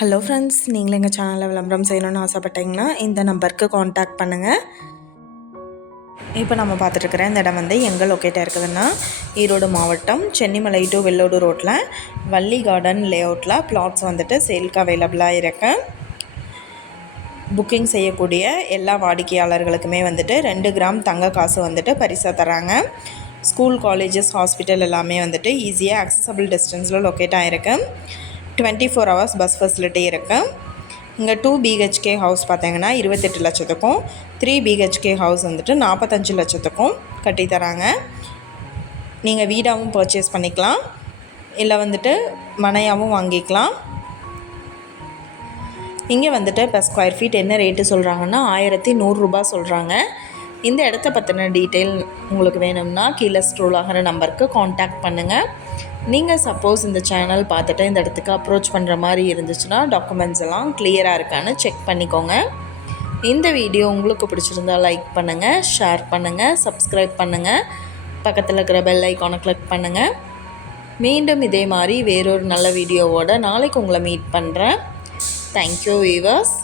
Hello friends, நீங்களும் எங்கள் சேனலில் விளம்பரம் செய்யணும்னு ஆசைப்பட்டீங்கன்னா இந்த நம்பருக்கு காண்டாக்ட் பண்ணுங்கள். இப்போ நம்ம பார்த்துட்ருக்குற இந்த இடம் எங்கே லொக்கேட்டாக இருக்குதுன்னா, ஈரோடு மாவட்டம் சென்னிமலை டு வெள்ளோடு ரோட்டில் வள்ளி கார்டன் லேஅவுட்டில் பிளாட்ஸ் சேலுக்கு அவைலபிளாக இருக்கு. புக்கிங் செய்யக்கூடிய எல்லா வாடிக்கையாளர்களுக்குமே 2 கிராம் தங்க காசு பரிசாக தராங்க. ஸ்கூல், காலேஜஸ், ஹாஸ்பிட்டல் எல்லாமே ஈஸியாக அக்சசபிள் டிஸ்டன்ஸில் லொக்கேட் ஆகிருக்கு. 24 hours பஸ் ஃபெசிலிட்டி இருக்குது. இங்கே 2 BHK ஹவுஸ் பார்த்தீங்கன்னா 28 லட்சத்துக்கும், 3 BHK ஹவுஸ் 45 லட்சத்துக்கும் கட்டித்தராங்க. நீங்கள் வீடாகவும் பர்ச்சேஸ் பண்ணிக்கலாம், இல்லை மனையாகவும் வாங்கிக்கலாம். இங்கே per ஸ்கொயர் ஃபீட் என்ன ரேட்டு சொல்கிறாங்கன்னா 1100 ரூபாய் சொல்கிறாங்க. இந்த இடத்த பற்றின டீட்டெயில் உங்களுக்கு வேணும்னா கீழே ஸ்க்ரோல் ஆகிற நம்பருக்கு காண்டாக்ட் பண்ணுங்கள். நீங்கள் சப்போஸ் இந்த சேனல் பார்த்துட்டு இந்த இடத்துக்கு அப்ரோச் பண்ணுற மாதிரி இருந்துச்சுன்னா டாக்குமெண்ட்ஸ் எல்லாம் கிளியராக இருக்கான்னு செக் பண்ணிக்கோங்க. இந்த வீடியோ உங்களுக்கு பிடிச்சிருந்தால் லைக் பண்ணுங்கள், ஷேர் பண்ணுங்கள், சப்ஸ்கிரைப் பண்ணுங்கள், பக்கத்தில் இருக்கிற பெல் ஐக்கானை கிளிக் பண்ணுங்கள். மீண்டும் இதே மாதிரி வேறொரு நல்ல வீடியோவோட நாளைக்கு உங்களை மீட் பண்ணுறேன். Thank you viewers.